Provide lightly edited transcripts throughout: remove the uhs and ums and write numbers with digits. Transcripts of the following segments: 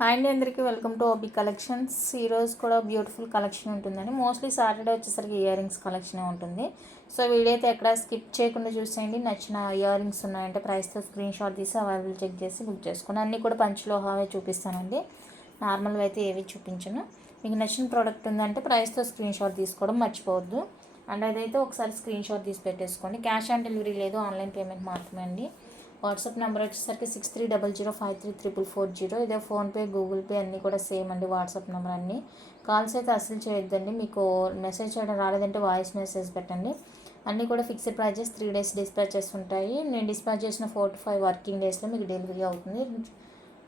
Hi అండి, అందరికీ welcome to OB collections. ఈరోజు కూడా బ్యూటిఫుల్ కలెక్షన్ ఉంటుందండి. మోస్ట్లీ సాటర్డే వచ్చేసరికి ఇయర్ రింగ్స్ కలెక్షన్ ఉంటుంది. సో వీడియో అయితే ఎక్కడ స్కిప్ చేయకుండా చూసేయండి. నచ్చిన ఇయర్ రింగ్స్ ఉన్నాయంటే ప్రైస్తో స్క్రీన్ షాట్ తీసి అవైలబుల్ చెక్ చేసి బుక్ చేసుకోండి. అన్నీ కూడా పంచలోహావే చూపిస్తానండి, నార్మల్గా అయితే ఏవి చూపించను. మీకు నచ్చిన ప్రోడక్ట్ ఉందంటే ప్రైస్తో స్క్రీన్ షాట్ తీసుకోవడం మర్చిపోవద్దు. అండ్ అదైతే ఒకసారి స్క్రీన్ షాట్ తీసి పెట్టేసుకోండి. క్యాష్ ఆన్ డెలివరీ లేదు, ఆన్లైన్ పేమెంట్ మాత్రమే అండి. వాట్సాప్ నెంబర్ వచ్చేసరికి 6300533440. ఇదే ఫోన్పే, గూగుల్ పే అన్నీ కూడా సేమ్ అండి. వాట్సాప్ నెంబర్ అన్నీ. కాల్స్ అయితే అసలు చేయొద్దండి. మీకు మెసేజ్ చేయడం రాలేదంటే వాయిస్ మెసేజ్ పెట్టండి. అన్నీ కూడా ఫిక్స్డ్ ప్రైజెస్, 3 days డిస్పాచెస్ ఉంటాయి. నేను డిస్పాచ్ చేసిన 4 to 5 వర్కింగ్ డేస్లో మీకు డెలివరీ అవుతుంది.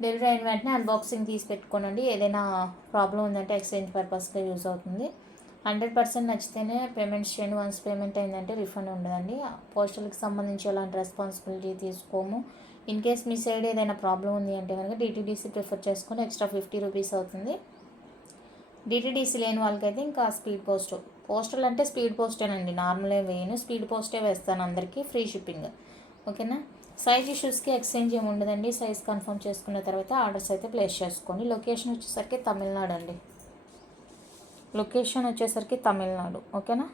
డెలివరీ అయిన వెంటనే అన్బాక్సింగ్ తీసి పెట్టుకోనండి. ఏదైనా ప్రాబ్లం ఉందంటే ఎక్స్చేంజ్ పర్పస్గా యూజ్ అవుతుంది. 100% నచ్చితేనే పేమెంట్స్ చేయండి. వన్స్ పేమెంట్ అయిందంటే రిఫండ్ ఉండదండి. పోస్టల్కి సంబంధించి ఎలాంటి రెస్పాన్సిబిలిటీ తీసుకోము. ఇన్ కేస్ మీ సైడ్ ఏదైనా ప్రాబ్లం ఉంది అంటే కనుక DTDC ప్రిఫర్ చేసుకొని ఎక్స్ట్రా 50 రూపీస్ అవుతుంది. DTDC లేని వాళ్ళకైతే ఇంకా స్పీడ్ పోస్టల్ అంటే స్పీడ్ పోస్టేనండి. నార్మలే వేయను, స్పీడ్ పోస్టే వేస్తాను అందరికీ. ఫ్రీ షిప్పింగ్, ఓకేనా. సైజ్ ఇష్యూస్కి ఎక్స్చేంజ్ ఏమి ఉండదండి. సైజ్ కన్ఫర్మ్ చేసుకున్న తర్వాత ఆర్డర్స్ అయితే ప్లేస్ చేసుకోండి. లొకేషన్ వచ్చేసరికి తమిళనాడు అండి. తమిళనాడు, ఓకేనా.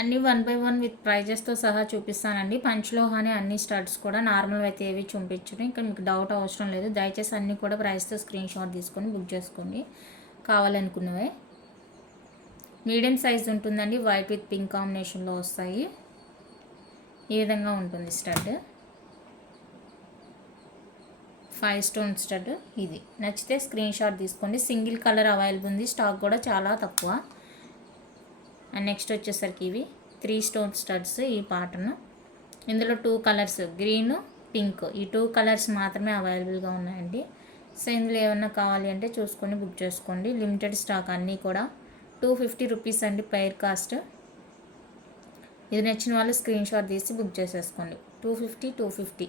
అన్నీ 1 by 1 విత్ ప్రైజెస్తో సహా చూపిస్తానండి. పంచలోహానే అన్ని స్టడ్స్ కూడా. నార్మల్ అయితే ఏవి చూపించడం, ఇంకా మీకు డౌట్ అవసరం లేదు. దయచేసి అన్నీ కూడా ప్రైస్తో స్క్రీన్ షాట్ తీసుకొని బుక్ చేసుకోండి కావాలనుకున్నవే. మీడియం సైజ్ ఉంటుందండి. వైట్ విత్ పింక్ కాంబినేషన్లో వస్తాయి. ఈ విధంగా ఉంటుంది స్టడ్. 5 stone stud. ఇది నచ్చితే స్క్రీన్ షాట్ తీసుకోండి. సింగిల్ కలర్ అవైలబుల్ ఉంది, స్టాక్ కూడా చాలా తక్కువ. అండ్ నెక్స్ట్ వచ్చేసరికి ఇవి 3 stone స్టడ్స్. ఈ ప్యాటర్న్ ఇందులో 2 కలర్స్, గ్రీన్, పింక్, ఈ 2 కలర్స్ మాత్రమే అవైలబుల్గా ఉన్నాయండి. సో ఇందులో ఏమన్నా కావాలి అంటే చూసుకొని బుక్ చేసుకోండి. లిమిటెడ్ స్టాక్ అన్నీ కూడా. 250 రూపీస్ అండి పైర్ కాస్ట్. ఇది నచ్చిన వాళ్ళు స్క్రీన్ షాట్ తీసి బుక్ చేసేసుకోండి. 250.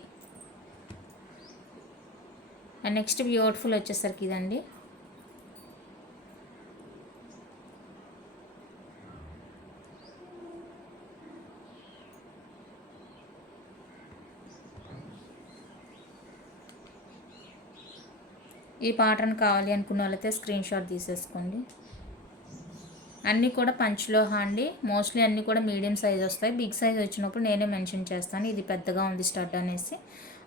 అండ్ నెక్స్ట్ బ్యూటిఫుల్ వచ్చేసరికి ఇదండి. ఈ ప్యాటర్న్ కావాలి అనుకున్న వాళ్ళైతే స్క్రీన్ షాట్ తీసేసుకోండి. అన్నీ కూడా పంచలోహా అండి. మోస్ట్లీ అన్నీ కూడా మీడియం సైజ్ వస్తాయి. బిగ్ సైజ్ వచ్చినప్పుడు నేనే మెన్షన్ చేస్తాను, ఇది పెద్దగా ఉంది స్టడ్ అనేసి.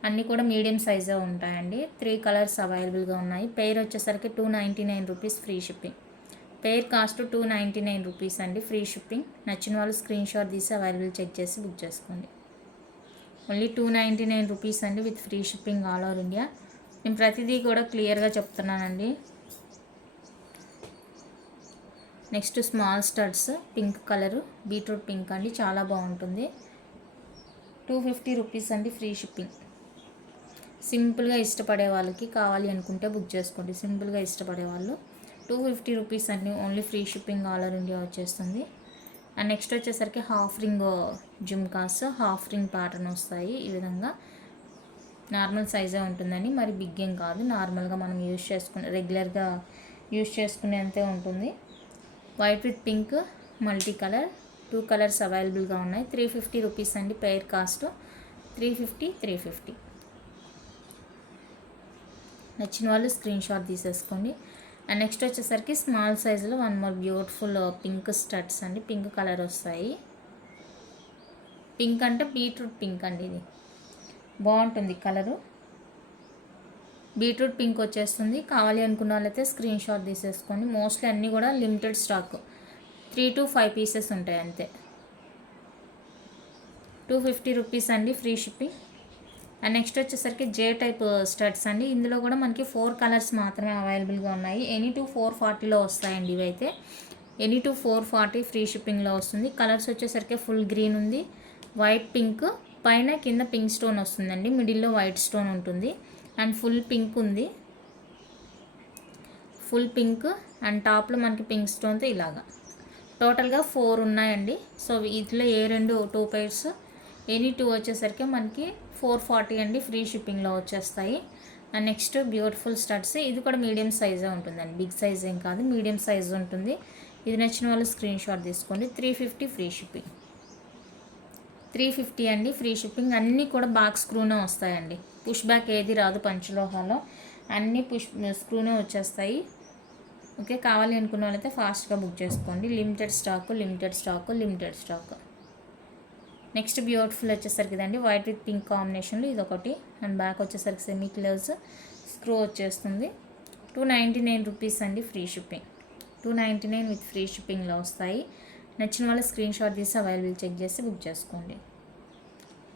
అన్నీ కూడా మీడియం సైజే ఉంటాయండి. 3 కలర్స్ అవైలబుల్గా ఉన్నాయి. పెయిర్ వచ్చేసరికి 299 rupees free shipping. Pair cost 299 rupees అండి, ఫ్రీ షిప్పింగ్. నచ్చిన వాళ్ళు స్క్రీన్ షాట్ తీసి అవైలబుల్ చెక్ చేసి బుక్ చేసుకోండి. ఓన్లీ 299 రూపీస్ అండి with free shipping all over India. నేను ప్రతిదీ కూడా క్లియర్గా చెప్తున్నానండి. Next small studs, pink colour, beetroot pink అండి, చాలా బాగుంటుంది. 250 రూపీస్ అండి, ఫ్రీ షిప్పింగ్. సింపుల్గా ఇష్టపడే వాళ్ళకి కావాలి అనుకుంటే బుక్ చేసుకోండి. సింపుల్గా ఇష్టపడే వాళ్ళు 250 రూపీస్ అండి, only free shipping all over India వచ్చేస్తుంది. అండ్ నెక్స్ట్ వచ్చేసరికి half ring jhumkas, half ring pattern వస్తాయి. ఈ విధంగా నార్మల్ సైజే ఉంటుందని, మరి బిగ్ ఏం కాదు. నార్మల్గా మనం రెగ్యులర్గా యూజ్ చేసుకునేంతే ఉంటుంది. White with pink multi colour, 2 colours అవైలబుల్గా ఉన్నాయి. 350 రూపీస్ అండి పెయిర్ కాస్ట్. 350. నచ్చిన వాళ్ళు స్క్రీన్ షాట్ తీసేసుకోండి. అండ్ నెక్స్ట్ వచ్చేసరికి స్మాల్ సైజులో 1 more బ్యూటిఫుల్ పింక్ స్టడ్స్ అండి. పింక్ కలర్ వస్తాయి. పింక్ అంటే బీట్రూట్ పింక్ అండి, ఇది బాగుంటుంది కలరు. బీట్రూట్ పింక్ వచ్చేస్తుంది. కావాలి అనుకున్న వాళ్ళైతే స్క్రీన్ షాట్ తీసేసుకోండి. మోస్ట్లీ అన్నీ కూడా లిమిటెడ్ స్టాక్, 3 to 5 పీసెస్ ఉంటాయి అంతే. 250 రూపీస్ అండి, ఫ్రీ షిప్పింగ్. అండ్ నెక్స్ట్ వచ్చేసరికి జే టైప్ స్టడ్స్ అండి. ఇందులో కూడా మనకి 4 కలర్స్ మాత్రమే అవైలబుల్గా ఉన్నాయి. ఎనీ టు 440లో వస్తాయండి ఇవైతే. ఎనీ టు 440 ఫ్రీ షిప్పింగ్లో వస్తుంది. కలర్స్ వచ్చేసరికి ఫుల్ గ్రీన్ ఉంది, వైట్ పింక్, పైన కింద పింక్ స్టోన్ వస్తుందండి, మిడిల్లో వైట్ స్టోన్ ఉంటుంది. అండ్ ఫుల్ పింక్ ఉంది, ఫుల్ పింక్ అండ్ టాప్లో మనకి పింక్ స్టోన్తో ఇలాగా టోటల్గా 4 ఉన్నాయండి. సో ఇట్లా ఏ 2 pairs, ఎనీ 2 వచ్చేసరికి మనకి 440 అండి, ఫ్రీ షిప్పింగ్లో వచ్చేస్తాయి. And next beautiful studs. ఇది కూడా మీడియం సైజే ఉంటుందండి, బిగ్ సైజ్ ఏం కాదు, మీడియం సైజ్ ఉంటుంది. ఇది నచ్చిన వాళ్ళు స్క్రీన్ షాట్ తీసుకోండి. 350 ఫ్రీ షిప్పింగ్. 350 అండి ఫ్రీ షిప్పింగ్. అన్నీ కూడా బాక్స్ స్క్రూనే వస్తాయండి, పుష్ బ్యాక్ ఏది రాదు పంచలోహాలో, అన్నీ స్క్రూనే వచ్చేస్తాయి. ఓకే, కావాలి అనుకున్న వాళ్ళైతే ఫాస్ట్గా బుక్ చేసుకోండి. Limited stock. నెక్స్ట్ బ్యూటిఫుల్ వచ్చేసరికి ఇదండి, వైట్ విత్ పింక్ కాంబినేషన్లో ఇది ఒకటి. అండ్ బ్యాక్ వచ్చేసరికి సెమీ క్లోజ్ స్క్రూ వచ్చేస్తుంది. 299 రూపీస్ అండి ఫ్రీ షిప్పింగ్. 299 విత్ ఫ్రీ షిప్పింగ్లో వస్తాయి. నచ్చిన వాళ్ళు స్క్రీన్ షాట్ తీసి అవైలబుల్ చెక్ చేసి బుక్ చేసుకోండి.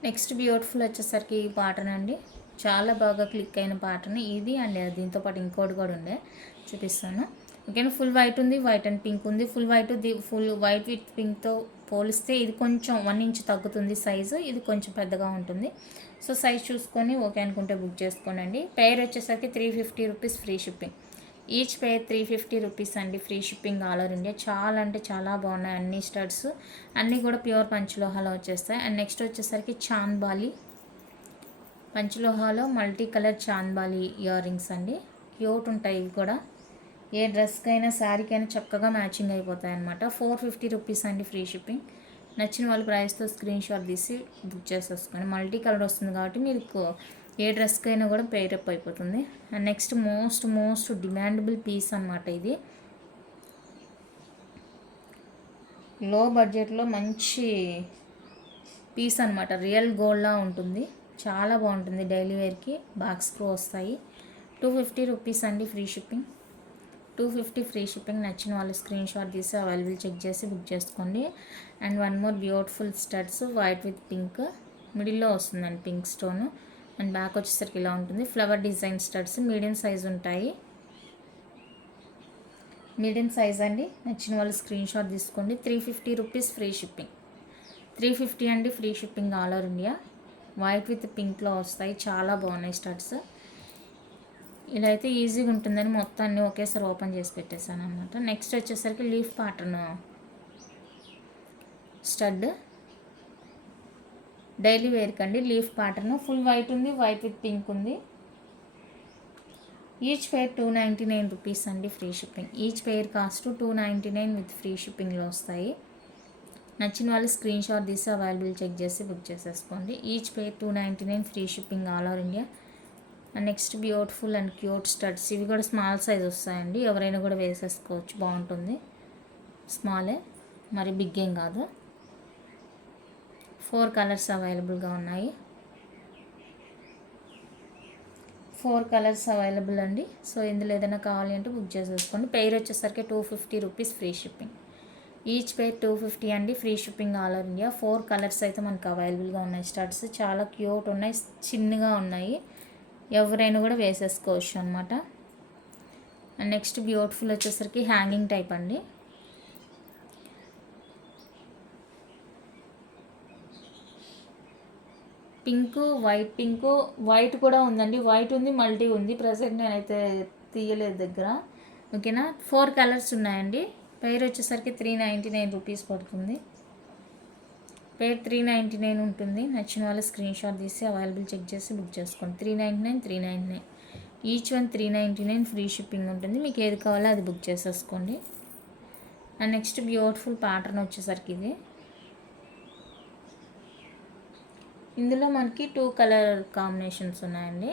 నెక్స్ట్ బ్యూటిఫుల్ వచ్చేసరికి ఈ ప్యాటర్న్ అండి, చాలా బాగా క్లిక్ అయిన ప్యాటర్న్ ఇది. అండ్ దీంతో పాటు ఇంకోటి కూడా ఉండే, చూపిస్తాను. ఓకేనా, ఫుల్ వైట్ ఉంది, వైట్ అండ్ పింక్ ఉంది. ఫుల్ వైట్ విత్ పింక్తో పోలిస్తే ఇది కొంచెం 1 ఇంచ్ తగ్గుతుంది సైజు, ఇది కొంచెం పెద్దగా ఉంటుంది. సో సైజ్ చూసుకొని ఓకే అనుకుంటే బుక్ చేసుకోనండి. పెయిర్ వచ్చేసరికి 350 rupees free shipping. Each pair 350 rupees అండి free shipping all over India. చాలా అంటే చాలా బాగున్నాయి అన్ని స్టడ్స్, అన్నీ కూడా ప్యూర్ పంచలోహాలో వచ్చేస్తాయి. అండ్ నెక్స్ట్ వచ్చేసరికి చాంద్బాలి, పంచలోహాలో multi colour Chandbali earrings అండి, క్యూట్ ఉంటాయి ఇవి కూడా. ఏ డ్రెస్కైనా శారీకైనా చక్కగా మ్యాచింగ్ అయిపోతాయి అనమాట. 450 రూపీస్ అండి ఫ్రీ షిప్పింగ్. నచ్చిన వాళ్ళ ప్రైస్తో స్క్రీన్ షాట్ తీసి బుక్ చేసేసుకోండి. మల్టీ కలర్ వస్తుంది కాబట్టి మీకు ఏ డ్రెస్కైనా కూడా పేరప్ అయిపోతుంది. And next most demandable piece అనమాట ఇది. లో బడ్జెట్లో మంచి పీస్ అనమాట, రియల్ గోల్డ్లా ఉంటుంది, చాలా బాగుంటుంది. డైలీ వేర్కి బాక్స్ స్క్రూ వస్తాయి. 250 రూపీస్ అండి ఫ్రీ షిప్పింగ్. 250 free shipping. నచ్చిన వాళ్ళు స్క్రీన్ షాట్ తీసి అవైలబుల్ చెక్ చేసి బుక్ చేసుకోండి. And one more beautiful studs, white with pink, మిడిల్లో వస్తుందండి పింక్ స్టోన్. అండ్ బ్యాక్ వచ్చేసరికి ఇలా ఉంటుంది, flower design studs, medium size ఉంటాయి. మీడియం సైజ్ అండి, నచ్చిన వాళ్ళు స్క్రీన్ షాట్ తీసుకోండి. 350 రూపీస్ ఫ్రీ షిప్పింగ్. 350 అండి free shipping all over India. White with పింక్లో వస్తాయి, చాలా బాగున్నాయి స్టడ్స్. ఇలా అయితే ఈజీగా ఉంటుందని మొత్తాన్ని ఒకేసారి ఓపెన్ చేసి పెట్టేశాను అనమాట. నెక్స్ట్ వచ్చేసరికి లీఫ్ ప్యాటర్న్ స్టడ్, డైలీ వేర్కి అండి. లీఫ్ ప్యాటర్న్ ఫుల్ వైట్ ఉంది, వైట్ విత్ పింక్ ఉంది. ఈచ్ పెయిర్ 299 రూపీస్ అండి free shipping. Each pair cost 299 with free షిప్పింగ్లో వస్తాయి. నచ్చిన వాళ్ళు స్క్రీన్ షాట్ తీసి అవైలబుల్ చెక్ చేసి బుక్ చేసేసుకోండి. Each pair 299 free shipping all over India. And next beautiful and cute studs, ఇవి కూడా స్మాల్ సైజ్ వస్తాయండి, ఎవరైనా కూడా వేసేసుకోవచ్చు, బాగుంటుంది. స్మాలే, మరి బిగ్ ఏం కాదు. 4 కలర్స్ అవైలబుల్గా ఉన్నాయి. 4 కలర్స్ అవైలబుల్ అండి. సో ఇందులో ఏదైనా కావాలి అంటే బుక్ చేసేసుకోండి. పెయిర్ వచ్చేసరికి 250 rupees free shipping. Each pair 250 అండి free shipping all over India. 4 colours అయితే మనకు అవైలబుల్గా ఉన్నాయి. స్టడ్స్ చాలా క్యూట్ ఉన్నాయి, చిన్నగా ఉన్నాయి, ఎవరైనా కూడా వేసేసుకోవచ్చు అనమాట. అండ్ నెక్స్ట్ బ్యూటిఫుల్ వచ్చేసరికి హ్యాంగింగ్ టైప్ అండి. పింక్ వైట్ కూడా ఉందండి, వైట్ ఉంది, మల్టీ ఉంది. ప్రజెంట్ నేనైతే తీయలేదు దగ్గర. ఓకేనా, 4 కలర్స్ ఉన్నాయండి. పెయిర్ వచ్చేసరికి 399 రూపీస్ పడుతుంది. పెయిర్ 399 ఉంటుంది. నచ్చిన వాళ్ళు స్క్రీన్ షాట్ తీసి అవైలబుల్ చెక్ చేసి బుక్ చేసుకోండి. 399 ఈచ్ వన్ 399 ఫ్రీ షిప్పింగ్ ఉంటుంది. మీకు ఏది కావాలో అది బుక్ చేసేసుకోండి. అండ్ నెక్స్ట్ బ్యూటిఫుల్ ప్యాటర్న్ వచ్చేసరికి ఇది, ఇందులో మనకి 2 కలర్ కాంబినేషన్స్ ఉన్నాయండి,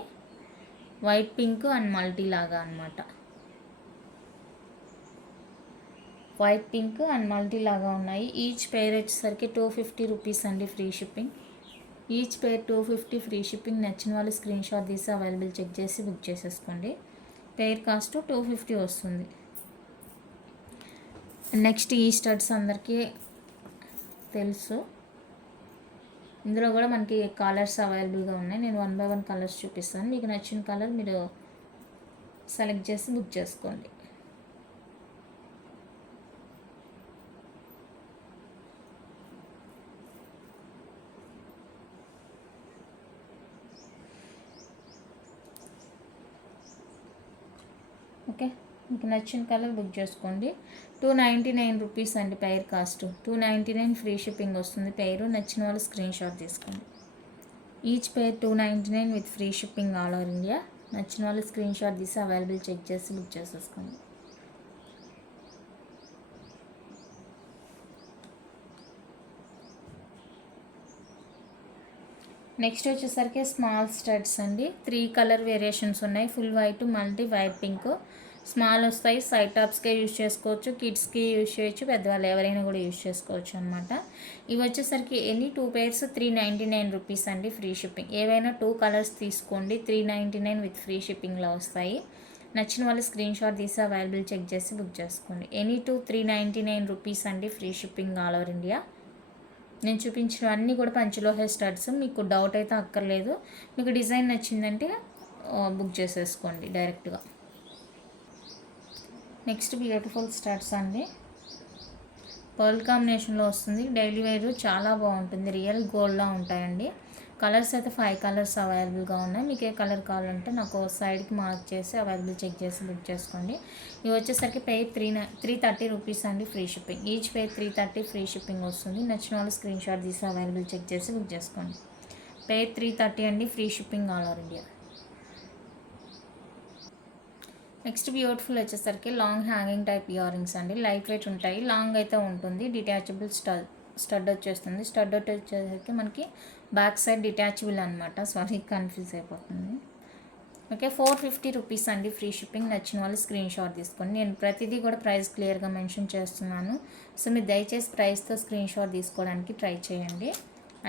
వైట్ పింక్ అండ్ మల్టీ లాగా అనమాట. వైట్ పింక్ అండ్ మల్టీ లాగా ఉన్నాయి. ఈచ్ పెయిర్ వచ్చేసరికి 250 రూపీస్ అండి free shipping. Each pair 250 free shipping. నచ్చిన వాళ్ళు స్క్రీన్ షాట్ తీసి అవైలబుల్ చెక్ చేసి బుక్ చేసేసుకోండి. పెయిర్ కాస్ట్ 250 వస్తుంది. నెక్స్ట్ ఈ స్టడ్స్ అందరికీ తెలుసు, ఇందులో కూడా మనకి కలర్స్ అవైలబుల్గా ఉన్నాయి. నేను 1 by 1 కలర్స్ చూపిస్తాను, మీకు నచ్చిన కలర్ మీరు సెలెక్ట్ చేసి బుక్ చేసుకోండి. ఓకే, మీకు నచ్చిన కలర్ బుక్ చేసుకోండి. 299 రూపీస్ అండి పెయిర్ కాస్ట్. 299 ఫ్రీ షిప్పింగ్ వస్తుంది పెయిర్. నచ్చిన వాళ్ళు స్క్రీన్ షాట్ తీసుకోండి. Each pair 299 with free shipping all over India. నచ్చిన వాళ్ళు స్క్రీన్ షాట్ తీసి అవైలబుల్ చెక్ చేసి బుక్ చేసేసుకోండి. నెక్స్ట్ వచ్చేసరికి స్మాల్ స్టడ్స్ అండి. 3 కలర్ వేరియేషన్స్ ఉన్నాయి. Full white, multi white, pink. Small వస్తాయి. సైడ్ టాప్స్కే యూజ్ చేసుకోవచ్చు, కిడ్స్కి యూజ్ చేయొచ్చు, పెద్దవాళ్ళు ఎవరైనా కూడా యూజ్ చేసుకోవచ్చు అనమాట. ఇవి వచ్చేసరికి ఎనీ 2 pairs 399 రూపీస్ అండి, ఫ్రీ షిప్పింగ్. ఏవైనా 2 కలర్స్ తీసుకోండి, 399 విత్ ఫ్రీ షిప్పింగ్లో వస్తాయి. నచ్చిన వాళ్ళు స్క్రీన్ షాట్ తీసి అవైలబుల్ చెక్ చేసి బుక్ చేసుకోండి. ఎనీ 399 రూపీస్ అండి, free shipping all over India. నేను చూపించినవన్నీ కూడా పంచలోహ స్టడ్స్. మీకు డౌట్ అయితే అక్కర్లేదు. మీకు డిజైన్ నచ్చిందంటే బుక్ చేసేసుకోండి డైరెక్ట్గా. నెక్స్ట్ బ్యూటిఫుల్ స్టడ్స్ అండి. పర్ల్ కాంబినేషన్లో వస్తుంది. డైలీ వేర్ చాలా బాగుంటుంది. రియల్ గోల్డ్లా ఉంటాయండి. కలర్స్ అయితే 5 కలర్స్ అవైలబుల్గా ఉన్నాయి. మీకు ఏ కలర్ కావాలంటే నాకు సైడ్కి మార్క్ చేసి అవైలబుల్ చెక్ చేసి బుక్ చేసుకోండి. ఇవి వచ్చేసరికి పెయిర్ 330 రూపీస్ అండి, free shipping. Each pair 330 free shipping వస్తుంది. నచ్చిన వాళ్ళు స్క్రీన్ షాట్ తీసి అవైలబుల్ చెక్ చేసి బుక్ చేసుకోండి. పెయిర్ 330 అండి, free shipping all over India. Next beautiful వచ్చేసరికి long hanging type earrings అండి. లైట్ వెయిట్ ఉంటాయి, లాంగ్ అయితే ఉంటుంది. డిటాచబుల్ స్టడ్ వచ్చేస్తుంది. స్టడ్ వచ్చేసరికి మనకి బ్యాక్ సైడ్ డిటాచబుల్ అనమాట. సారీ, కన్ఫ్యూజ్ అయిపోతుంది. ఓకే, 450 రూపీస్ అండి, ఫ్రీ షిప్పింగ్. నచ్చిన వాళ్ళు స్క్రీన్ షాట్ తీసుకోండి. నేను ప్రతిదీ కూడా ప్రైస్ క్లియర్గా మెన్షన్ చేస్తున్నాను. సో మీరు దయచేసి ప్రైస్తో స్క్రీన్ షాట్ తీసుకోవడానికి ట్రై చేయండి.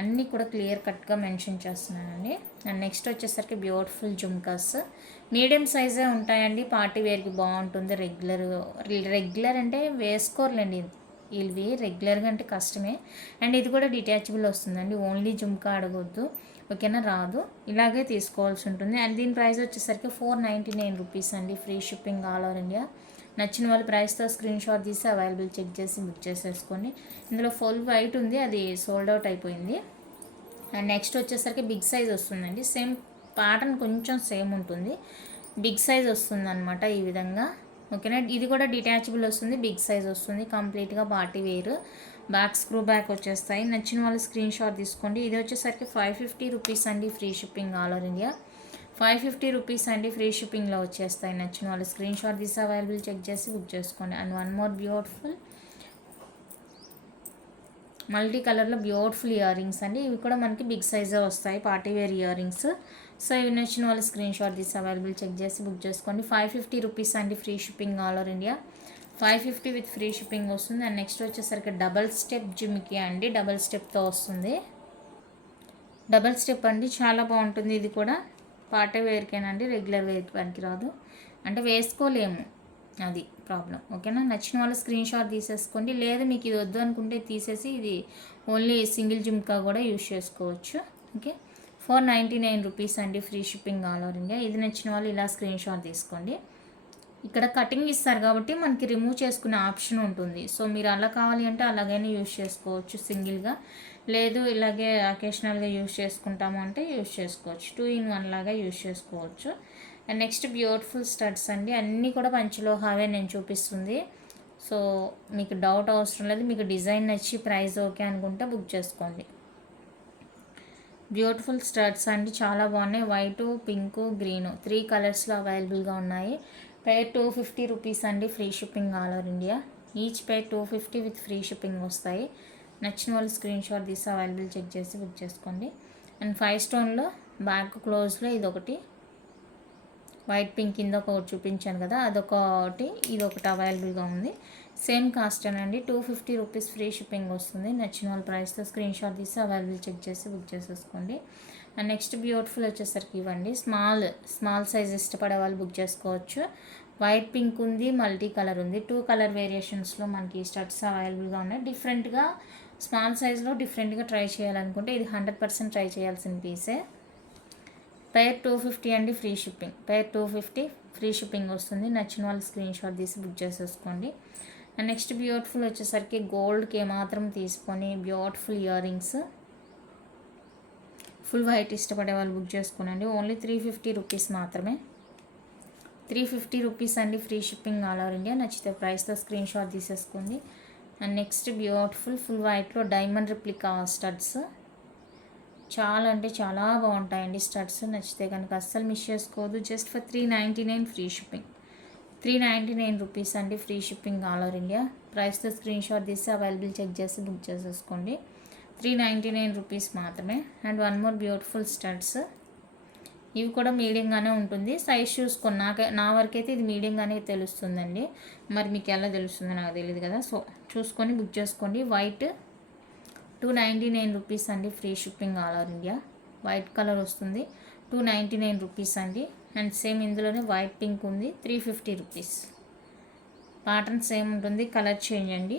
అన్నీ కూడా క్లియర్ కట్గా మెన్షన్ చేస్తున్నానండి. అండ్ నెక్స్ట్ వచ్చేసరికి బ్యూటిఫుల్ జుమ్కాస్. మీడియం సైజే ఉంటాయండి, పార్టీ వేర్కి బాగుంటుంది. రెగ్యులర్ అంటే వేసుకోరులేండి, ఇవి రెగ్యులర్గా అంటే కష్టమే. అండ్ ఇది కూడా డిటాచబుల్ వస్తుందండి. ఓన్లీ జుమ్కా అడగొద్దు, ఓకేనా, రాదు. ఇలాగే తీసుకోవాల్సి ఉంటుంది. అండ్ దీని ప్రైస్ వచ్చేసరికి 499 రూపీస్ అండి, free shipping all over India. నచ్చిన వాళ్ళు ప్రైస్తో స్క్రీన్ షాట్ తీసి అవైలబుల్ చెక్ చేసి బుక్ చేసేసుకోండి. ఇందులో ఫుల్ వైట్ ఉంది, అది సోల్డ్ అవుట్ అయిపోయింది. అండ్ నెక్స్ట్ వచ్చేసరికి బిగ్ సైజ్ వస్తుందండి. సేమ్ ప్యాటర్న్ కొంచెం సేమ్ ఉంటుంది, బిగ్ సైజ్ వస్తుంది అనమాట ఈ విధంగా, ఓకేనా. ఇది కూడా డిటాచబుల్ వస్తుంది, బిగ్ సైజ్ వస్తుంది, కంప్లీట్గా party wear. Back screw back వచ్చేస్తాయి. నచ్చిన వాళ్ళు స్క్రీన్ షాట్ తీసుకోండి. ఇది వచ్చేసరికి 550 రూపీస్ అండి, free shipping all over India. 550 rupees అండి, ఫ్రీ షిప్పింగ్లో వచ్చేస్తాయి. నచ్చిన వాళ్ళు స్క్రీన్ షాట్ తీసి అవైలబుల్ చెక్ చేసి బుక్ చేసుకోండి. And one more beautiful multi కలర్లో బ్యూటిఫుల్ ఇయర్ రింగ్స్ అండి. ఇవి కూడా మనకి బిగ్ సైజే వస్తాయి, party wear earrings. So ఇవి నచ్చిన వాళ్ళు స్క్రీన్ షాట్ తీసి అవైలబుల్ చెక్ చేసి బుక్ చేసుకోండి. 550 రూపీస్ అండి, free shipping all over India. 550 with free shipping వస్తుంది. అండ్ నెక్స్ట్ వచ్చేసరికి డబల్ స్టెప్ జిమ్కి అండి, డబల్ స్టెప్తో వస్తుంది. డబల్ స్టెప్ అండి, చాలా బాగుంటుంది. ఇది కూడా పార్టీ వేర్కేనండి, రెగ్యులర్ వేర్కి పనికి రాదు, అంటే వేసుకోలేము, అది ప్రాబ్లం, ఓకేనా. నచ్చిన వాళ్ళు స్క్రీన్ షాట్ తీసేసుకోండి. లేదు మీకు ఇది వద్దు అనుకుంటే తీసేసి ఇది ఓన్లీ సింగిల్ జుమ్కా కూడా యూజ్ చేసుకోవచ్చు. ఓకే, 499 రూపీస్ అండి, free shipping all over India. ఇది నచ్చిన వాళ్ళు ఇలా స్క్రీన్ షాట్ తీసుకోండి. ఇక్కడ కటింగ్ ఇస్తారు కాబట్టి మనకి రిమూవ్ చేసుకునే ఆప్షన్ ఉంటుంది. సో మీరు అలా కావాలి అంటే అలాగైనా యూజ్ చేసుకోవచ్చు సింగిల్గా, లేదు ఇలాగే అకేషనల్గా యూజ్ చేసుకుంటాము అంటే యూజ్ చేసుకోవచ్చు. 2 in 1 లాగా యూజ్ చేసుకోవచ్చు. అండ్ నెక్స్ట్ బ్యూటిఫుల్ స్టడ్స్ అండి. అన్నీ కూడా పంచలోహావే నేను చూపిస్తుంది. సో మీకు డౌట్ అవసరం లేదు. మీకు డిజైన్ నచ్చి ప్రైస్ ఓకే అనుకుంటే బుక్ చేసుకోండి. బ్యూటిఫుల్ స్టడ్స్ అండి, చాలా బాగున్నాయి. వైటు, పింకు, గ్రీను 3 కలర్స్లో అవైలబుల్గా ఉన్నాయి. పెయిర్ 250 రూపీస్ అండి, free shipping all over India. Each pair 250 with free shipping వస్తాయి. నచ్చిన వాళ్ళు స్క్రీన్ షాట్ తీసి అవైలబుల్ చెక్ చేసి బుక్ చేసుకోండి. అండ్ 5 స్టోన్లో బ్యాక్ క్లోజ్లో ఇదొకటి, వైట్ పింక్ కింద ఒకటి చూపించాను కదా, అదొకటి, ఇదొకటి అవైలబుల్గా ఉంది. సేమ్ కాస్ట్ అండి, 250 రూపీస్ ఫ్రీ షిప్పింగ్ వస్తుంది. నచ్చిన వాళ్ళ ప్రైస్తో స్క్రీన్ షాట్ తీసి అవైలబుల్ చెక్ చేసి బుక్ చేసేసుకోండి. అండ్ నెక్స్ట్ బ్యూటిఫుల్ వచ్చేసరికి ఇవ్వండి, స్మాల్ సైజ్ ఇష్టపడే వాళ్ళు బుక్ చేసుకోవచ్చు. వైట్ పింక్ ఉంది, మల్టీ కలర్ ఉంది. 2 కలర్ వేరియేషన్స్లో మనకి స్టడ్స్ అవైలబుల్గా ఉన్నాయి. డిఫరెంట్గా స్మాల్ సైజ్లో డిఫరెంట్గా ట్రై చేయాలనుకుంటే ఇది 100% ట్రై చేయాల్సిన పీసే. పెయిర్ 250 అండి, free shipping. Pair 250 free shipping వస్తుంది. నచ్చిన వాళ్ళు స్క్రీన్ షాట్ తీసి బుక్ చేసేసుకోండి. అండ్ నెక్స్ట్ బ్యూటిఫుల్ వచ్చేసరికి గోల్డ్కి ఏమాత్రం తీసుకొని beautiful ear rings, full white ఇష్టపడే వాళ్ళు బుక్ చేసుకోనండి. ఓన్లీ 350 రూపీస్ మాత్రమే. 350 రూపీస్ అండి, free shipping all over India. నచ్చితే ప్రైస్తో స్క్రీన్ షాట్ తీసేసుకోండి. అండ్ నెక్స్ట్ బ్యూటిఫుల్ ఫుల్ వైట్లో డైమండ్ రిప్లికా స్టడ్స్, చాలా అంటే చాలా బాగుంటాయండి స్టడ్స్. నచ్చితే కనుక అస్సలు మిస్ చేసుకోవద్దు. Just for 399 free shipping. 399 rupees అండి, free shipping all over India. ప్రైస్తో స్క్రీన్ షాట్ తీసి అవైలబుల్ చెక్ చేసి బుక్ చేసేసుకోండి. 399 రూపీస్ మాత్రమే. And one more beautiful studs. ఇవి కూడా మీడియంగానే ఉంటుంది. సైజ్ చూసుకొని నా వరకైతే ఇది మీడియంగానే తెలుస్తుందండి. మరి మీకు ఎలా తెలుస్తుందో నాకు తెలియదు కదా. సో చూసుకొని బుక్ చేసుకోండి. వైట్ 299 రూపీస్ అండి. Free shipping all over India. White colour వస్తుంది 299 రూపీస్ అండి. అండ్ సేమ్ ఇందులోనే వైట్ పింక్ ఉంది 350 రూపీస్. ప్యాటర్న్ సేమ్ ఉంటుంది, కలర్ చేంజ్ అండి.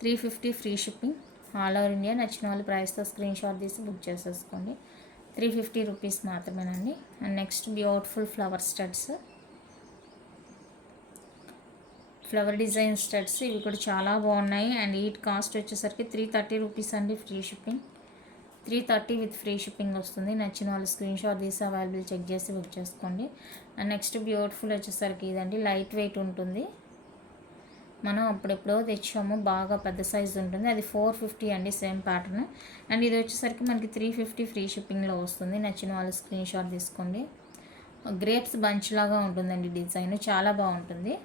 350 free shipping all over India. నచ్చిన వాళ్ళు ప్రైస్తో స్క్రీన్ షాట్ తీసి బుక్ చేసేసుకోండి. 350 రూపీస్ మాత్రమేనండి. And next beautiful flower studs, flower design studs. ఇవి కూడా చాలా బాగున్నాయి. అండ్ వీటి కాస్ట్ వచ్చేసరికి 330 రూపీస్ అండి. Free shipping 330 with free shipping వస్తుంది. నచ్చిన వాళ్ళు స్క్రీన్ షాట్ తీసి అవైలబుల్ చెక్ చేసి బుక్ చేసుకోండి. అండ్ నెక్స్ట్ బ్యూటిఫుల్ వచ్చేసరికి ఇదండి, లైట్ వెయిట్ ఉంటుంది. మనం అప్పుడెప్పుడో తెచ్చాము, బాగా పెద్ద సైజు ఉంటుంది. అది 450 అండి, సేమ్ ప్యాటర్న్. అండ్ ఇది వచ్చేసరికి మనకి 350 ఫ్రీ షిప్పింగ్లో వస్తుంది. నచ్చిన వాళ్ళు స్క్రీన్ షాట్ తీసుకోండి. గ్రేప్స్ బంచ్ లాగా ఉంటుందండి డిజైన్, చాలా బాగుంటుంది.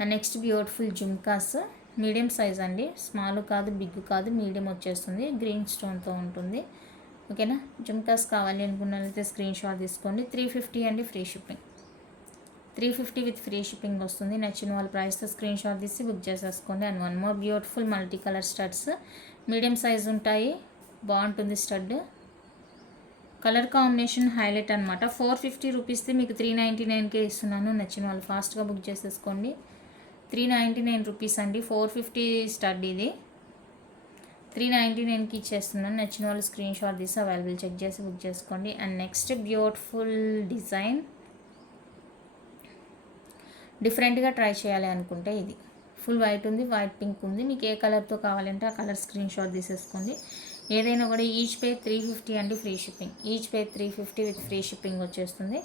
And next beautiful jhumkas, medium size అండి, స్మాల్ కాదు బిగ్ కాదు, మీడియం వచ్చేస్తుంది. గ్రీన్ స్టోన్తో ఉంటుంది. ఓకేనా. జుమ్కాస్ కావాలి అనుకున్న వాళ్ళైతే స్క్రీన్ షాట్ తీసుకోండి. 350 అండి. Free shipping 350 with free shipping వస్తుంది. నచ్చిన వాళ్ళ ప్రైస్తో స్క్రీన్ షాట్ తీసి బుక్ చేసేసుకోండి. And one more beautiful multi colour studs, medium size ఉంటాయి, బాగుంటుంది స్టడ్. కలర్ కాంబినేషన్ హైలైట్ అనమాట. 450 రూపీస్ది మీకు 399కే ఇస్తున్నాను. నచ్చిన వాళ్ళు ఫాస్ట్గా బుక్ చేసేసుకోండి. 399 రూపీస్ అండి. 450 స్టడ్ ఇది 399కి ఇచ్చేస్తున్నాను. నచ్చిన వాళ్ళు స్క్రీన్ షాట్ తీసి అవైలబుల్ చెక్ చేసి బుక్ చేసుకోండి. అండ్ నెక్స్ట్ బ్యూటిఫుల్ డిజైన్, డిఫరెంట్గా ట్రై చేయాలి అనుకుంటే ఇది ఫుల్ వైట్ ఉంది, వైట్ పింక్ ఉంది. మీకు ఏ కలర్తో కావాలంటే ఆ కలర్ స్క్రీన్ షాట్ తీసేసుకోండి. ఏదైనా కూడా ఈచ్ పేర్ 350 అండి. Free shipping each pair 350 with free shipping వచ్చేస్తుంది.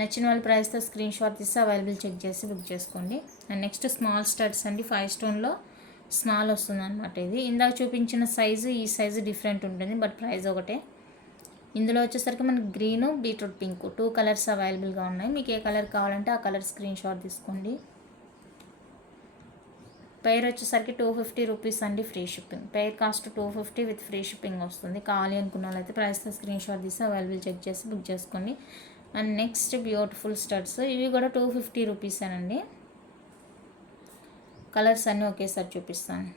నచ్చిన వాళ్ళ ప్రైస్తో స్క్రీన్ షాట్ తీసి అవైలబుల్ చెక్ చేసి బుక్ చేసుకోండి. అండ్ నెక్స్ట్ స్మాల్ స్టడ్స్ అండి, 5 స్టోన్లో స్మాల్ వస్తుంది అనమాట. ఇది ఇందాక చూపించిన సైజు ఈ సైజు డిఫరెంట్ ఉంటుంది, బట్ ప్రైస్ ఒకటే. ఇందులో వచ్చేసరికి మనకి గ్రీన్, బీట్రూట్ పింక్ 2 కలర్స్ అవైలబుల్గా ఉన్నాయి. మీకు ఏ కలర్ కావాలంటే ఆ కలర్ స్క్రీన్ షాట్ తీసుకోండి. పెయిర్ వచ్చేసరికి 250 రూపీస్ అండి. Free shipping pair cost 250 with free shipping వస్తుంది. కావాలి అనుకున్న వాళ్ళైతే ప్రైస్తో స్క్రీన్ షాట్ తీసి అవైలబుల్ చెక్ చేసి బుక్ చేసుకోండి. అండ్ నెక్స్ట్ బ్యూటిఫుల్ స్టడ్స్, ఇవి కూడా 250 రూపీసేనండి. కలర్స్ అన్నీ ఒకేసారి చూపిస్తాను.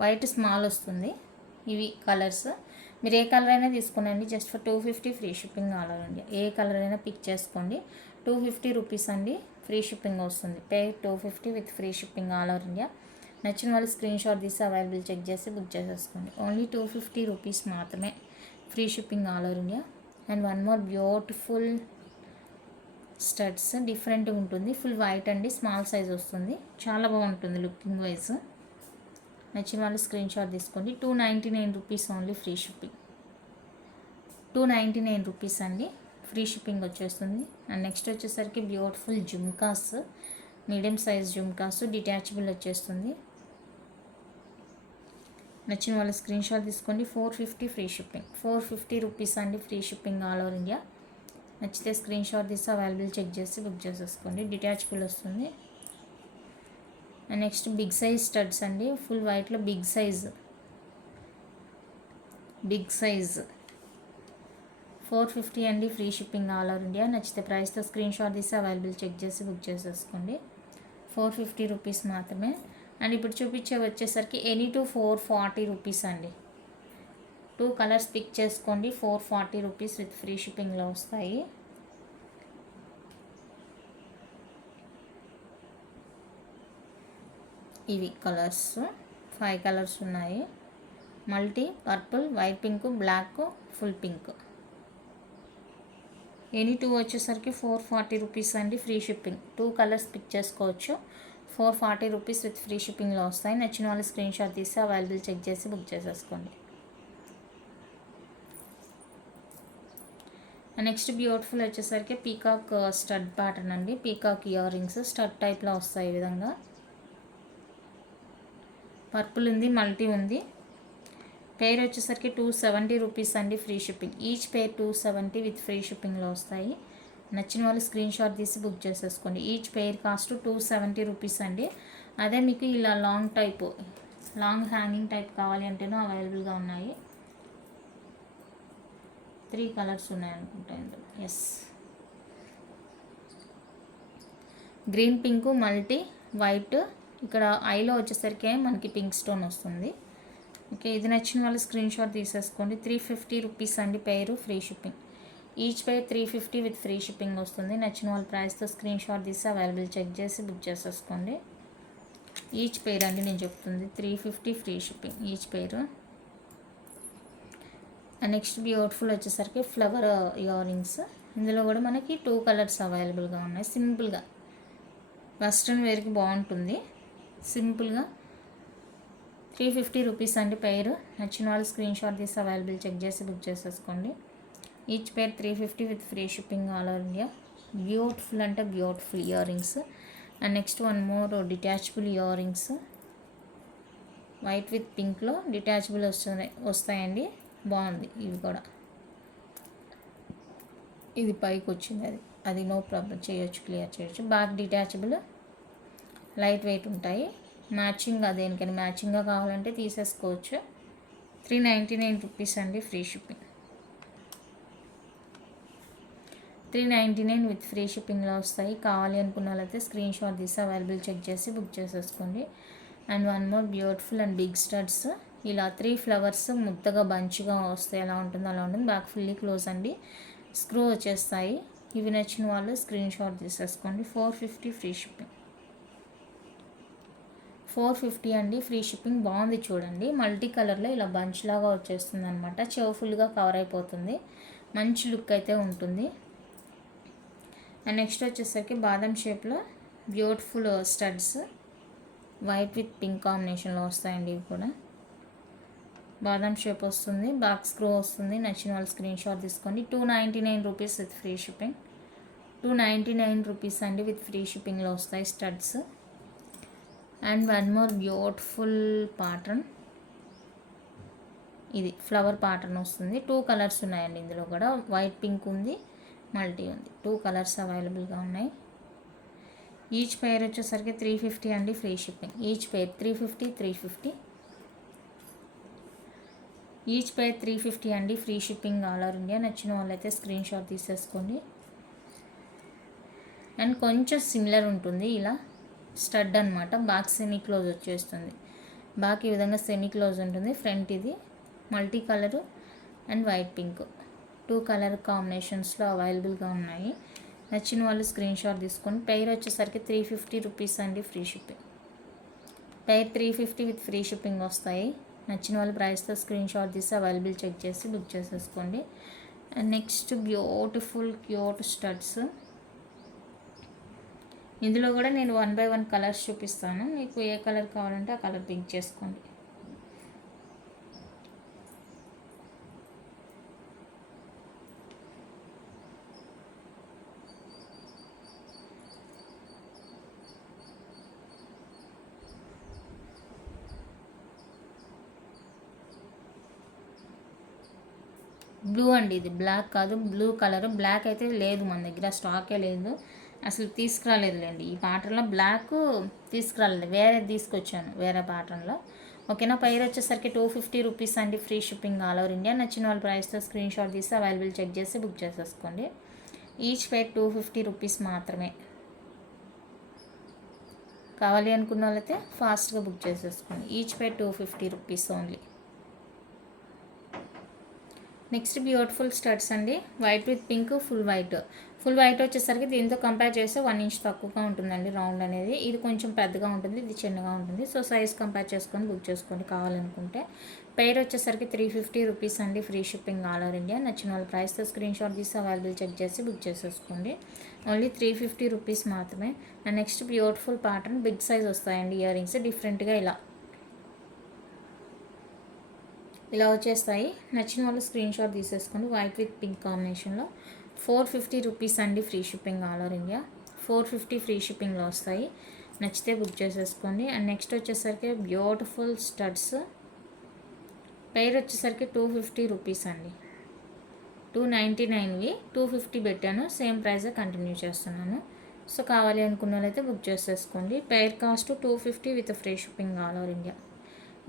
వైట్ స్మాల్ వస్తుంది. ఇవి కలర్స్, మీరు ఏ కలర్ అయినా తీసుకోండి. Just for 250 free shipping all over India. A colour అయినా పిక్ చేసుకోండి. 250 రూపీస్ అండి. ఫ్రీ షిప్పింగ్ వస్తుంది. Pay 250 with free shipping all over India. నచ్చిన వాళ్ళు స్క్రీన్ షాట్ తీసి అవైలబుల్ చెక్ చేసి బుక్ చేసేసుకోండి. ఓన్లీ 250 రూపీస్ మాత్రమే. Free shipping all over India. And one more beautiful studs, డిఫరెంట్గా ఉంటుంది. ఫుల్ వైట్ అండి, స్మాల్ సైజ్ వస్తుంది. చాలా బాగుంటుంది లుకింగ్ వైజ్. నచ్చిన వాళ్ళు స్క్రీన్ షాట్ తీసుకోండి. 299 rupees only. Free shipping 299 rupees అండి. ఫ్రీ షిప్పింగ్ వచ్చేస్తుంది. అండ్ నెక్స్ట్ వచ్చేసరికి beautiful jhumkas, medium size jhumkas, detachable వచ్చేస్తుంది. నచ్చిన వాళ్ళు స్క్రీన్ షాట్ తీసుకోండి. 450 ఫ్రీ షిప్పింగ్ 450 రూపీస్ అండి. Free shipping all over India. నచ్చితే స్క్రీన్ షాట్ తీసి అవైలబుల్ చెక్ చేసి బుక్ చేసేసుకోండి. డిటాచబుల్ వస్తుంది. And next big size studs అండి. ఫుల్ వైట్లో బిగ్ సైజ్ 450 అండి. Free shipping all over India. నచ్చితే ప్రైస్తో స్క్రీన్ షాట్ తీసి అవైలబుల్ చెక్ చేసి బుక్ చేసేసుకోండి. 450 రూపీస్ మాత్రమే. అండ్ ఇప్పుడు చూపించే వచ్చేసరికి ఎనీ టు 440 రూపీస్ అండి. 2 కలర్స్ పిక్ చేసుకోండి. 440 రూపీస్ విత్ ఫ్రీ షిప్పింగ్లో వస్తాయి. ఇవి కలర్స్ 5 కలర్స్ ఉన్నాయి. Multi, purple, white pink, black, full pink. Any 2 వచ్చేసరికి 440 రూపీస్ అండి. ఫ్రీ షిప్పింగ్ 2 కలర్స్ పిక్ చేసుకోవచ్చు. 440 రూపీస్ విత్ ఫ్రీ షిప్పింగ్లో వస్తాయి. నచ్చిన వాళ్ళు స్క్రీన్ షాట్ తీసి అవైలబుల్ చెక్ చేసి బుక్ చేసేసుకోండి. నెక్స్ట్ బ్యూటిఫుల్ వచ్చేసరికి పీకాక్ స్టడ్ ప్యాటర్న్ అండి. పీకాక్ ఇయర్ రింగ్స్ స్టడ్ టైప్లో వస్తాయి. ఈ విధంగా పర్పుల్ ఉంది, మల్టీ ఉంది. పేర్ వచ్చేసరికి 270 రూపీస్ అండి. Free shipping each pair 270 with free షిప్పింగ్లో వస్తాయి. నచ్చిన వాళ్ళు స్క్రీన్ షాట్ తీసి బుక్ చేసేసుకోండి. ఈచ్ పెయిర్ కాస్ట్ 270 రూపీస్ అండి. అదే మీకు ఇలా లాంగ్ హ్యాంగింగ్ టైప్ కావాలి అంటేనూ అవైలబుల్గా ఉన్నాయి. 3 కలర్స్ ఉన్నాయి అనుకుంటా ఇందులో. Yes, green, pink, multi white. ఇక్కడ ఐలో వచ్చేసరికి మనకి పింక్ స్టోన్ వస్తుంది. ఓకే, ఇది నచ్చిన వాళ్ళు స్క్రీన్ షాట్ తీసేసుకోండి. 350 రూపీస్ అండి pair, free shipping. Each pair 350 with free shipping వస్తుంది. నచ్చిన వాళ్ళ ప్రైస్తో స్క్రీన్ షాట్ తీసి అవైలబుల్ చెక్ చేసి బుక్ చేసేసుకోండి. ఈచ్ పెయిర్ అండి నేను చెప్తుంది 350 free shipping each pair. And next beautiful వచ్చేసరికి ఫ్లవర్ ఇయర్ రింగ్స్. ఇందులో కూడా మనకి 2 కలర్స్ అవైలబుల్గా ఉన్నాయి. సింపుల్గా వెస్ట్రన్ వేర్కి బాగుంటుంది. సింపుల్గా 350 రూపీస్ అండి పెయిర్. నచ్చిన వాళ్ళు స్క్రీన్ షాట్ తీసి అవైలబుల్ చెక్ చేసి బుక్ చేసేసుకోండి. Each pair 350 with free shipping all over India. Beautiful అంటే beautiful earrings. And next one more detachable earrings. White with పింక్లో డిటాచబుల్ వస్తాయండి. బాగుంది ఇవి కూడా. ఇది పైకి వచ్చింది, అది నో ప్రాబ్లం, చేయొచ్చు, క్లియర్ చేయొచ్చు. బ్యాక్ డిటాచబుల్, లైట్ వెయిట్ ఉంటాయి. మ్యాచింగ్గా దేనికైనా మ్యాచింగ్గా కావాలంటే తీసేసుకోవచ్చు. 399 రూపీస్ అండి ఫ్రీ షిప్పింగ్. 399 విత్ ఫ్రీ షిప్పింగ్లో వస్తాయి. కావాలి అనుకున్న వాళ్ళైతే స్క్రీన్ షాట్ తీసి అవైలబుల్ చెక్ చేసి బుక్ చేసేసుకోండి. And one more beautiful and big studs. ఇలా 3 ఫ్లవర్స్ ముద్దగా బంచ్గా వస్తాయి. ఎలా ఉంటుందో అలా ఉంటుంది. బ్యాక్ ఫుల్లీ క్లోజ్ అండి, స్క్రూ వచ్చేస్తాయి. ఇవి నచ్చిన వాళ్ళు స్క్రీన్ షాట్ తీసేసుకోండి. 450 ఫ్రీ షిప్పింగ్. 450 అండి ఫ్రీ షిప్పింగ్. బాగుంది చూడండి, మల్టీ కలర్లో ఇలా బంచ్ లాగా వచ్చేస్తుంది అనమాట. చెవు ఫుల్గా కవర్ అయిపోతుంది. మంచి లుక్ అయితే ఉంటుంది. అండ్ నెక్స్ట్ వచ్చేసరికి బాదం షేప్లో beautiful studs. White with pink కాంబినేషన్లో వస్తాయండి. ఇవి కూడా బాదం షేప్ వస్తుంది. బ్యాక్ స్క్రూ వస్తుంది. నచ్చిన వాళ్ళు స్క్రీన్ షాట్ తీసుకోండి. 299 rupees with free shipping. 299 rupees అండి విత్ ఫ్రీ షిప్పింగ్లో వస్తాయి studs. And one more beautiful pattern. ఇది ఫ్లవర్ ప్యాటర్న్ వస్తుంది. 2 కలర్స్ ఉన్నాయండి ఇందులో కూడా. వైట్ పింక్ ఉంది, మల్టీ ఉంది. 2 కలర్స్ అవైలబుల్గా ఉన్నాయి. ఈచ్ పెయిర్ వచ్చేసరికి 350 అండి free shipping. Each pair 350. Each pair 350 అండి free shipping all over India. నచ్చిన వాళ్ళైతే స్క్రీన్ షాట్ తీసేసుకోండి. అండ్ కొంచెం సిమిలర్ ఉంటుంది, ఇలా స్టడ్ అనమాట. బ్యాక్ సెమీ క్లోజ్ వచ్చేస్తుంది. బ్యాక్ ఈ విధంగా సెమీ క్లోజ్ ఉంటుంది. ఫ్రంట్ ఇది multi colour and white pink. 2 colour కాంబినేషన్స్లో అవైలబుల్గా ఉన్నాయి. నచ్చిన వాళ్ళు స్క్రీన్ షాట్ తీసుకొని. పెయిర్ వచ్చేసరికి 350 రూపీస్ అండి free shipping. Pair 350 with free shipping వస్తాయి. నచ్చిన వాళ్ళు ప్రైస్తో స్క్రీన్ షాట్ తీసి అవైలబుల్ చెక్ చేసి బుక్ చేసేసుకోండి. And next beautiful cute studs. ఇందులో కూడా నేను 1 by 1 కలర్స్ చూపిస్తాను. మీకు ఏ కలర్ కావాలంటే ఆ కలర్ పిక్ చేసుకోండి. బ్లూ అండి, ఇది బ్లాక్ కాదు, బ్లూ కలర్. బ్లాక్ అయితే లేదు మన దగ్గర, స్టాకే లేదు, అసలు తీసుకురాలేదులేండి. ఈ ప్యాటర్న్లో బ్లాక్ తీసుకురాలేదు, వేరే తీసుకొచ్చాను వేరే ప్యాటర్న్లో. ఓకేనా. పెయిర్ వచ్చేసరికి 250 రూపీస్ అండి free shipping all over India. నచ్చిన వాళ్ళ ప్రైస్తో స్క్రీన్ షాట్ తీసి అవైలబుల్ చెక్ చేసి బుక్ చేసేసుకోండి. ఈచ్ పెయిర్ 250 రూపీస్ మాత్రమే. కావాలి అనుకున్న వాళ్ళైతే ఫాస్ట్గా బుక్ చేసేసుకోండి. Each pair 250 rupees only. Next beautiful studs అండి. White with pink, full white వచ్చేసరికి దీంతో కంపేర్ చేస్తే 1 ఇంచ్ తక్కువగా ఉంటుందండి రౌండ్ అనేది. ఇది కొంచెం పెద్దగా ఉంటుంది, ఇది చిన్నగా ఉంటుంది. సో సైజ్ కంపేర్ చేసుకొని బుక్ చేసుకోండి కావాలనుకుంటే. పెయిర్ వచ్చేసరికి 350 రూపీస్ అండి free shipping all over India. నచ్చిన వాళ్ళ ప్రైస్తో స్క్రీన్ షాట్ తీసి అవైలబుల్ చెక్ చేసి బుక్ చేసేసుకోండి. ఓన్లీ 350 రూపీస్ మాత్రమే. And next beautiful pattern, big size వస్తాయండి ఇయర్ రింగ్స్. డిఫరెంట్గా ఇలా వచ్చేస్తాయి. నచ్చిన వాళ్ళు స్క్రీన్ షాట్ తీసేసుకోండి. వైట్ విత్ పింక్ కాంబినేషన్లో 450 రూపీస్ అండి free shipping all over India. 450 free షిప్పింగ్లో వస్తాయి. నచ్చితే బుక్ చేసేసుకోండి. అండ్ నెక్స్ట్ వచ్చేసరికి బ్యూటిఫుల్ స్టడ్స్. పెయిర్ వచ్చేసరికి 250 రూపీస్ అండి. 299వి 250 పెట్టాను, సేమ్ ప్రైజే కంటిన్యూ చేస్తున్నాను. సో కావాలి అనుకున్న వాళ్ళైతే బుక్ చేసేసుకోండి. Pair cost 250 with free shipping all over India.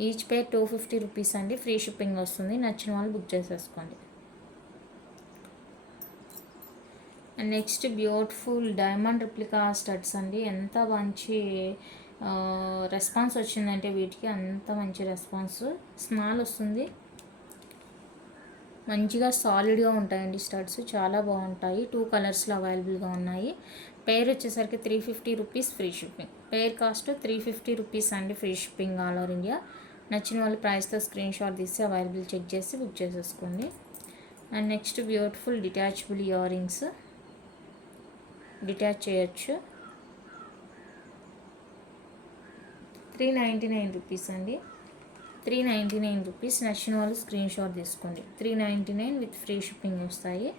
Each pair 250 rupees అండి, ఫ్రీ షిప్పింగ్ వస్తుంది. నచ్చిన వాళ్ళు బుక్ చేసేసుకోండి. And next beautiful diamond replica studs అండి. ఎంత మంచి రెస్పాన్స్ వచ్చిందంటే వీటికి, అంత మంచి రెస్పాన్స్. స్మాల్ వస్తుంది, మంచిగా సాలిడ్గా ఉంటాయండి స్టడ్స్, చాలా బాగుంటాయి. 2 కలర్స్లో అవైలబుల్గా ఉన్నాయి. పేర్ వచ్చేసరికి 350 rupees free shipping. Pair cost 350 rupees అండి, free shipping all over India. నచ్చిన వాళ్ళు ప్రైస్తో స్క్రీన్ షాట్ తీసి అవైలబుల్ చెక్ చేసి బుక్ చేసేసుకోండి. And next beautiful detachable earrings, detach చేయొచ్చు. 399 రూపీస్ అండి, 399 రూపీస్. నచ్చిన వాళ్ళు స్క్రీన్ షాట్ తీసుకోండి. 399 విత్ ఫ్రీ షిప్పింగ్ వస్తాయి.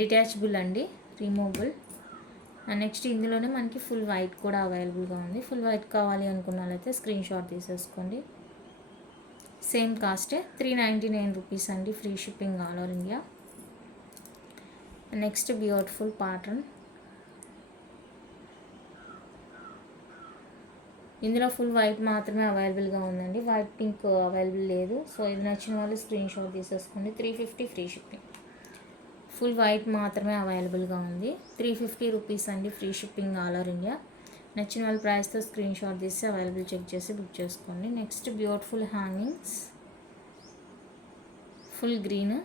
డిటాచబుల్ అండి, రిమూవబుల్. అండ్ నెక్స్ట్ ఇందులోనే మనకి ఫుల్ వైట్ కూడా అవైలబుల్గా ఉంది. ఫుల్ వైట్ కావాలి అనుకున్న వాళ్ళైతే స్క్రీన్ షాట్ తీసేసుకోండి. సేమ్ కాస్టే 399 రూపీస్ అండి, free shipping all over India. Next beautiful pattern, ఇందులో ఫుల్ వైట్ మాత్రమే అవైలబుల్గా ఉందండి, వైట్ పింక్ అవైలబుల్ లేదు. సో ఇది నచ్చిన వాళ్ళు స్క్రీన్ షాట్ తీసేసుకోండి. 350 ఫ్రీ షిప్పింగ్. ఫుల్ వైట్ మాత్రమే అవైలబుల్గా ఉంది. 350 రూపీస్ అండి, free shipping all over India. నచ్చిన వాళ్ళ ప్రైస్తో స్క్రీన్ షాట్ తీసి అవైలబుల్ చెక్ చేసి బుక్ చేసుకోండి. Next beautiful hangings, full green,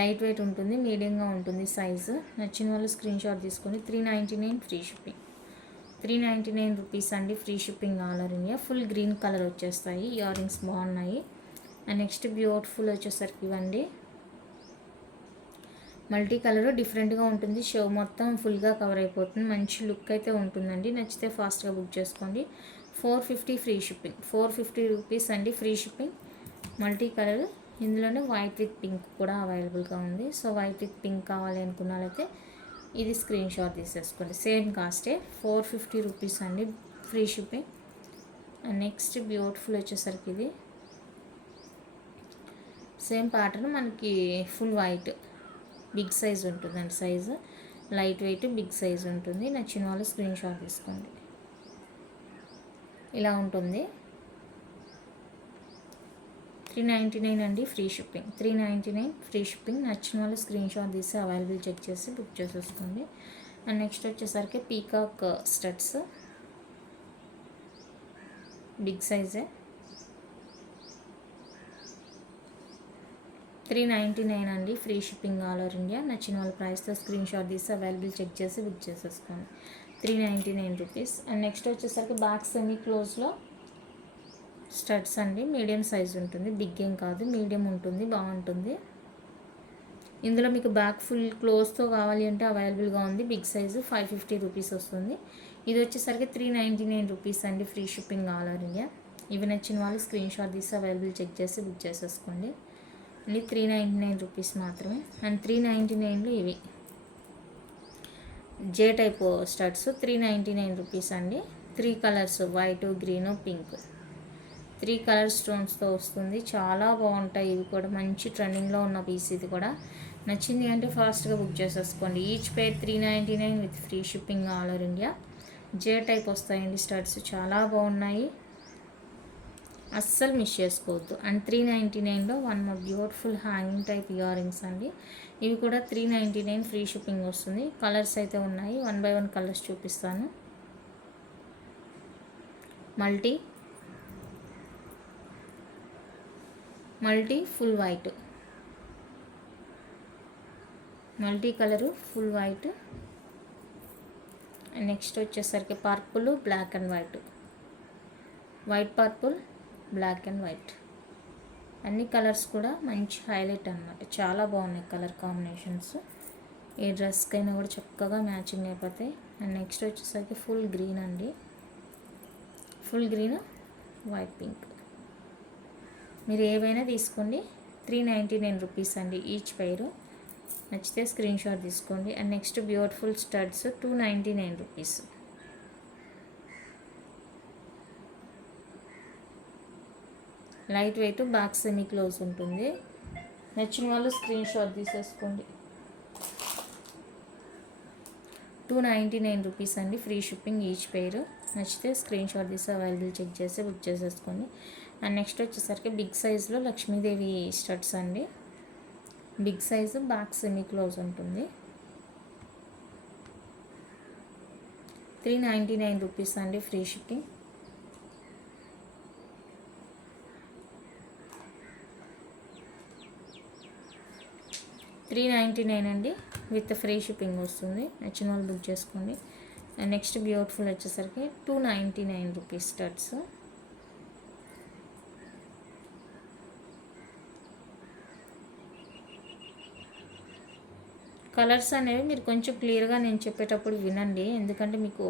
light weight ఉంటుంది, మీడియంగా ఉంటుంది సైజు. నచ్చిన వాళ్ళు స్క్రీన్ షాట్ తీసుకొని 399 ఫ్రీ షిప్పింగ్. 399 రూపీస్ అండి, free shipping all over India. Full green colour వచ్చేస్తాయి. ఇయర్ రింగ్స్ బాగున్నాయి. అండ్ నెక్స్ట్ బ్యూటిఫుల్ వచ్చేసరికి ఇవ్వండి, మల్టీ కలర్, డిఫరెంట్గా ఉంటుంది. షో మొత్తం ఫుల్గా కవర్ అయిపోతుంది, మంచి లుక్ అయితే ఉంటుందండి. నచ్చితే ఫాస్ట్గా బుక్ చేసుకోండి. 450 ఫ్రీ షిప్పింగ్. 450 రూపీస్ అండి, ఫ్రీ షిప్పింగ్. మల్టీ కలర్, ఇందులోనే వైట్ విత్ పింక్ కూడా అవైలబుల్గా ఉంది. సో వైట్ విత్ పింక్ కావాలి అనుకున్న వాళ్ళైతే ఇది స్క్రీన్ షాట్ తీసేసుకోండి. సేమ్ కాస్టే 450 రూపీస్ అండి, free shipping. And next beautiful వచ్చేసరికి ఇది సేమ్ ప్యాటర్న్, మనకి ఫుల్ వైట్, బిగ్ సైజ్ ఉంటుందండి. Size lightweight, big size ఉంటుంది. నచ్చిన వాళ్ళు స్క్రీన్ షాట్ తీసుకోండి. ఇలా ఉంటుంది. 399 అండి, ఫ్రీ షిప్పింగ్. 399 free shipping. నచ్చిన వాళ్ళు స్క్రీన్ షాట్ తీసి అవైలబుల్ చెక్ చేసి బుక్ చేసేసుకోండి. అండ్ నెక్స్ట్ వచ్చేసరికి పీకాక్ స్టడ్స్, బిగ్ సైజే, 399 అండి, free shipping all over India. నచ్చిన వాళ్ళ ప్రైస్తో స్క్రీన్ షాట్ తీసి అవైలబుల్ చెక్ చేసి బుక్ చేసేసుకోండి. 399 రూపీస్. అండ్ నెక్స్ట్ వచ్చేసరికి బ్యాక్ సెమీ క్లోజ్లో స్టడ్స్ అండి, మీడియం సైజ్ ఉంటుంది, బిగ్ ఏం కాదు, మీడియం ఉంటుంది, బాగుంటుంది. ఇందులో మీకు బ్యాక్ ఫుల్ క్లోజ్తో కావాలి అంటే అవైలబుల్గా ఉంది. బిగ్ సైజు 550 రూపీస్ వస్తుంది. ఇది వచ్చేసరికి 399 రూపీస్ అండి, free shipping all over India. ఇవి నచ్చిన వాళ్ళు స్క్రీన్ షాట్ తీసి అవైలబుల్ చెక్ చేసి బుక్ చేసేసుకోండి. ఇది 399 రూపీస్ మాత్రమే. అండ్ 399లో ఇవి జే టైప్ స్టడ్స్, 399 రూపీస్ అండి. 3 colours, white, green, pink, 3 colour స్టోన్స్తో వస్తుంది. చాలా బాగుంటాయి. ఇవి కూడా మంచి ట్రెండింగ్లో ఉన్న పీస్. ఇది కూడా నచ్చింది అంటే ఫాస్ట్గా బుక్ చేసేసుకోండి. Each pair 399 with free shipping all over India. J type వస్తాయండి స్టడ్స్, చాలా బాగున్నాయి, అస్సలు మిస్ చేసుకోవద్దు. అండ్ 399లో one more beautiful hanging type earrings అండి. ఇవి కూడా 399 ఫ్రీ షిప్పింగ్ వస్తుంది. కలర్స్ అయితే ఉన్నాయి, 1 by 1 కలర్స్ చూపిస్తాను. Multi full white, multi colour full white. Next వచ్చేసరికి purple, black and white, white purple, black and white. అన్ని కలర్స్ కూడా మంచి హైలైట్ అన్నమాట, చాలా బాగున్నాయి కలర్ కాంబినేషన్స్. ఏ డ్రెస్కైనా కూడా చక్కగా మ్యాచింగ్ అయిపోతాయి. అండ్ నెక్స్ట్ వచ్చేసరికి ఫుల్ గ్రీన్ అండి, ఫుల్ గ్రీన్, వైట్ పింక్. మీరు ఏవైనా తీసుకోండి. 399 రూపీస్ అండి ఈచ్ పైరు. నచ్చితే స్క్రీన్ షాట్ తీసుకోండి. And next beautiful studs, 299 rupees. Light weight, back semi close ఉంటుంది. నచ్చిన వాళ్ళు స్క్రీన్ షాట్ తీసేసుకోండి. 299 రూపీస్ అండి, ఫ్రీ షిప్పింగ్ ఈచ్ పేరు. నచ్చితే స్క్రీన్ షాట్ తీసి అవైలబుల్ చెక్ చేసి బుక్ చేసేసుకోండి. అండ్ నెక్స్ట్ వచ్చేసరికి బిగ్ సైజులో లక్ష్మీదేవి స్టడ్స్ అండి. Big size, back semi close ఉంటుంది. 399 రూపీస్ అండి, ఫ్రీ షిప్పింగ్. $399 అండి, విత్ ఫ్రీ షిప్పింగ్ వస్తుంది. నచ్చిన వాళ్ళు బుక్ చేసుకోండి. అండ్ నెక్స్ట్ బ్యూటిఫుల్ వచ్చేసరికి 299 రూపీస్ స్టడ్స్. కలర్స్ అనేవి మీరు కొంచెం క్లియర్గా నేను చెప్పేటప్పుడు వినండి, ఎందుకంటే మీకు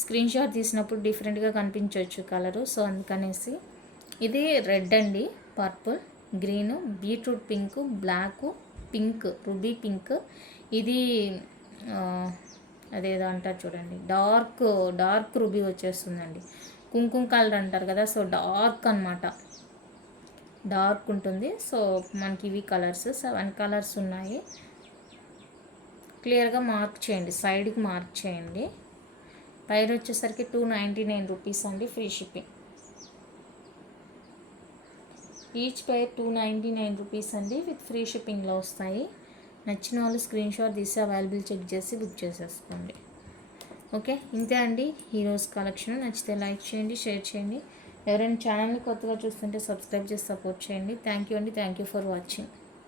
స్క్రీన్ షాట్ తీసినప్పుడు డిఫరెంట్గా కనిపించవచ్చు కలరు. సో అందుకనేసి ఇది రెడ్ అండి, purple, green, beetroot pink, black, pink, ruby pink. ఇది అదేదో అంటారు చూడండి, డార్క్ రుబీ వచ్చేస్తుందండి. కుంకుమ కలర్ అంటారు కదా, సో డార్క్ అనమాట, డార్క్ ఉంటుంది. సో మనకి ఇవి కలర్స్ 7 కలర్స్ ఉన్నాయి. క్లియర్గా మార్క్ చేయండి, సైడ్కి మార్క్ చేయండి. పైన వచ్చేసరికి 299 రూపీస్ అండి, free shipping. Each pair 299 rupees అండి, విత్ ఫ్రీ షిప్పింగ్లో వస్తాయి. నచ్చిన వాళ్ళు స్క్రీన్ షాట్ తీసి అవైలబుల్ చెక్ చేసి బుక్ చేసేసుకోండి. ఓకే, ఇంతే అండి ఈరోజు కలెక్షన్. నచ్చితే లైక్ చేయండి, షేర్ చేయండి. ఎవరైనా ఛానల్ని కొత్తగా చూస్తుంటే సబ్స్క్రైబ్ చేసి సపోర్ట్ చేయండి. థ్యాంక్ యూ అండి, థ్యాంక్ యూ ఫర్ వాచింగ్.